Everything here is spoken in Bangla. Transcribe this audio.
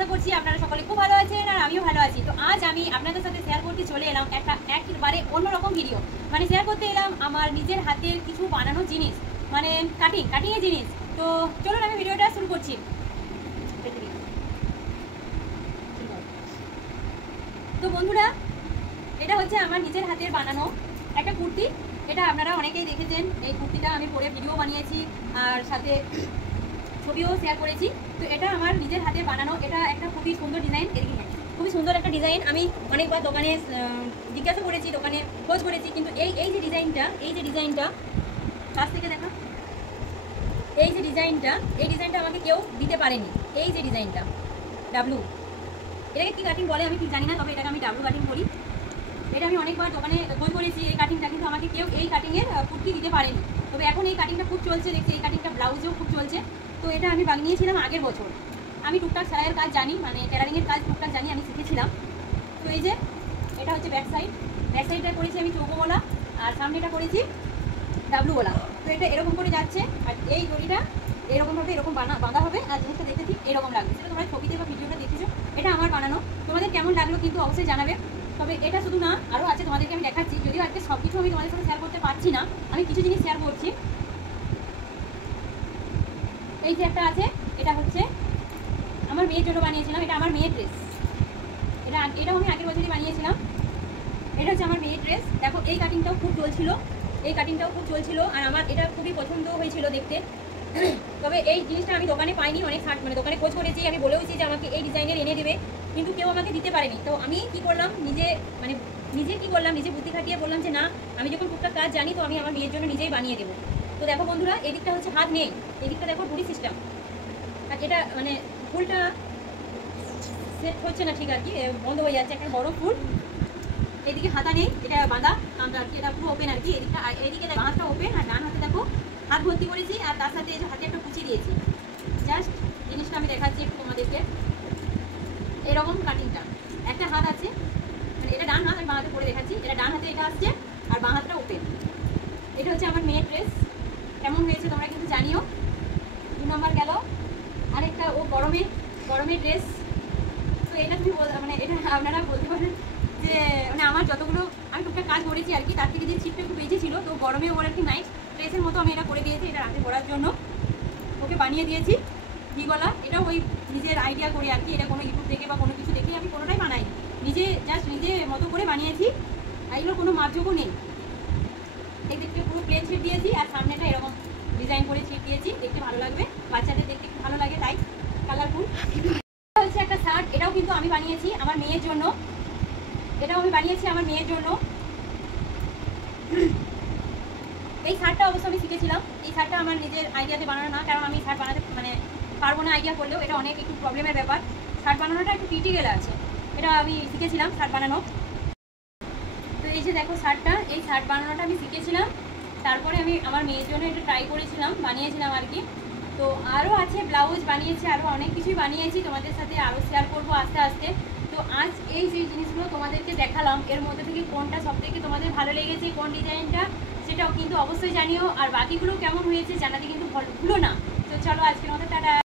আশা করছি আপনারা সকলে খুব ভালো আছেন আর আমিও ভালো আছি। তো আজ আমি আপনাদের সাথে শেয়ার করতে চলে এলাম একেবারে অন্যরকম ভিডিও। মানে শেয়ার করতে এলাম আমার নিজের হাতের কিছু বানানো জিনিস, মানে কাটিংয়ের জিনিস। তো চলুন আমি ভিডিওটা শুরু করছি। তো বন্ধুরা, এটা হচ্ছে আমার নিজের হাতের বানানো একটা কুর্তি। এটা আপনারা অনেকেই দেখেছেন। এই কুর্তিটা আমি পরে ভিডিও বানিয়েছি আর সাথে ছবিও শেয়ার করেছি। তো এটা আমার নিজের হাতে বানানো। এটা একটা খুবই সুন্দর ডিজাইন, খুবই সুন্দর একটা ডিজাইন। আমি অনেকবার দোকানে জিজ্ঞাসা করেছি, দোকানে খোঁজ করেছি, কিন্তু এই যে ডিজাইনটা কাছ থেকে দেখা, এই ডিজাইনটা আমাকে কেউ দিতে পারেনি। এই যে ডিজাইনটা ডাব্লু, এটাকে কী কাটিং বলে আমি ঠিক জানি না, তবে এটাকে আমি ডাব্লু কাটিং করি। এটা আমি অনেকবার দোকানে খোঁজ করেছি এই কাটিংটা, কিন্তু আমাকে কেউ এই কাটিংয়ের কুর্তি দিতে পারেনি। তবে এখন এই কাটিংটা খুব চলছে, দেখছি এই কাটিংটা ব্লাউজেও খুব চলছে। তো এটা আমি বানিয়েছিলাম আগের বছর। আমি টুকটাক সেলাইয়ের কাজ জানি, মানে টেলারিংয়ের কাজ টুকটাক জানি, আমি শিখেছিলাম। তো এই যে এটা হচ্ছে ব্যাক সাইডটা করেছি আমি চৌকোওয়ালা, আর সামনেটা করেছি ডাব্লুওয়ালা। তো এটা এরকম করে যাচ্ছে, আর এই দড়িটা এরকমভাবে এরকম বাঁধা হবে, আর জিনিসটা দেখতে ঠিক এরকম লাগবে। সেটা তোমরা ছবিতে বা ভিডিওটা দেখেছো। এটা আমার বানানো, তোমাদের কেমন লাগলো কিন্তু অবশ্যই জানাবে। তবে এটা শুধু না, আরও আছে, তোমাদেরকে আমি দেখাচ্ছি। যদিও আজকে সব কিছু আমি তোমাদের সাথে শেয়ার করতে পারছি না, আমি কিছু জিনিস শেয়ার করছি। এই যে একটা আছে, এটা হচ্ছে আমার মেয়ের জন্য বানিয়েছিলাম। এটা আমার মেয়ের ড্রেস। এটাও আমি আগের বছরই বানিয়েছিলাম। এটা হচ্ছে আমার মেয়ের ড্রেস। দেখো এই কাটিংটাও খুব চলছিল, আর আমার এটা খুবই পছন্দ হয়েছিল দেখতে। তবে এই জিনিসটা আমি দোকানে পাইনি, অনেক মানে দোকানে খোঁজ করেছি, আমি বলেওছি যে আমাকে এই ডিজাইনের এনে দেবে, কিন্তু কেউ আমাকে দিতে পারেনি। তো আমি কি করলাম, নিজে বুদ্ধি খাটিয়ে বললাম যে না, আমি যখন টুকটাক কাজ জানি, তো আমি আমার মেয়ের জন্য নিজেই বানিয়ে দেবো। তো দেখো বন্ধুরা, এদিকটা হচ্ছে হাত নেই, এদিকটা দেখো ডুরি সিস্টেম। আর এটা মানে ফুলটা সেট হচ্ছে না ঠিক, আর কি বন্ধ হয়ে যাচ্ছে, একটা বড় ফুল। এদিকে হাতা নেই, এটা বাঁধা আর কি, এটা পুরো ওপেন আর কি। এদিকে হাতটা ওপেন, আর ডান হাতে দেখো হাত ভর্তি করেছি, আর তার সাথে এই যে হাতে একটা কুচি দিয়েছি। জাস্ট জিনিসটা আমি দেখাচ্ছি একটু তোমাদেরকে। এরকম কাটিংটা একটা হাত আছে, মানে এটা ডান হাত, আমি বাঁ হাতে পরে দেখাচ্ছি। এটা ডান হাতে এটা আসছে, আর বাঁ হাতটা ওপেন। এটা হচ্ছে আমার মেয়ের ড্রেস। কেমন হয়েছে তোমরা কিন্তু জানিও। 2 নম্বর গেল আরেকটা, ও গরমের ড্রেস। তো এটা তুমি মানে এটা আপনারা বলতে পারেন যে মানে আমার যতগুলো আমি টুকটাক কাজ করেছি আর কি, তার থেকে যে ছিটটা একটু বেঁচে ছিল, তো গরমে ওর আর কি নাইট ড্রেসের মতো আমি এটা করে দিয়েছি। এটা রাতে পরার জন্য ওকে বানিয়ে দিয়েছি ভিগলা। এটাও ওই নিজের আইডিয়া করে আর কি, এটা কোনো ইউটিউব দেখে বা কোনো কিছু দেখে আমি কোনোটাই বানাই, নিজে মতো করে বানিয়েছি। আর এগুলো কোনো মাপযোগও নেই। এই দিকটা পুরো প্লেন ছিট দিয়েছি, আর সামনেটা এরকম ডিজাইন করে ছিট দিয়েছি, দেখতে ভালো লাগবে, বাচ্চাদের দেখতে একটু ভালো লাগে, তাই কালারফুল। হচ্ছে একটা শার্ট, এটাও কিন্তু আমি বানিয়েছি আমার মেয়ের জন্য। এই শার্টটা অবশ্য আমি শিখেছিলাম। এই শার্টটা আমার নিজের আইডিয়াতে বানানো না, কারণ আমি শার্ট বানাতে মানে পারবো না আইডিয়া করলেও। এটা অনেক একটু প্রবলেমের ব্যাপার, শার্ট বানানোটা একটু ক্রিটিক্যাল আছে। এটা আমি শিখেছিলাম শার্ট বানানো। তো এই যে দেখো শার্টটা, এই শার্ট বানানোটা আমি শিখেছিলাম। তারপরে আমি আমার মেয়ের জন্য এটা ট্রাই করেছিলাম, বানিয়েছিলাম আর কি। তো আরও আছে, ব্লাউজ বানিয়েছি, আরও অনেক কিছুই বানিয়েছি, তোমাদের সাথে আরও শেয়ার করবো আস্তে আস্তে। তো আজ এই যে জিনিসগুলো তোমাদেরকে দেখালাম, এর মধ্যে থেকে কোনটা সবথেকে তোমাদের ভালো লেগেছে, কোন ডিজাইনটা, সেটাও কিন্তু অবশ্যই জানিও। আর বাকিগুলো কেমন হয়েছে জানাতে কিন্তু ভুলো না। তো চলো আজকের মতো টাটা।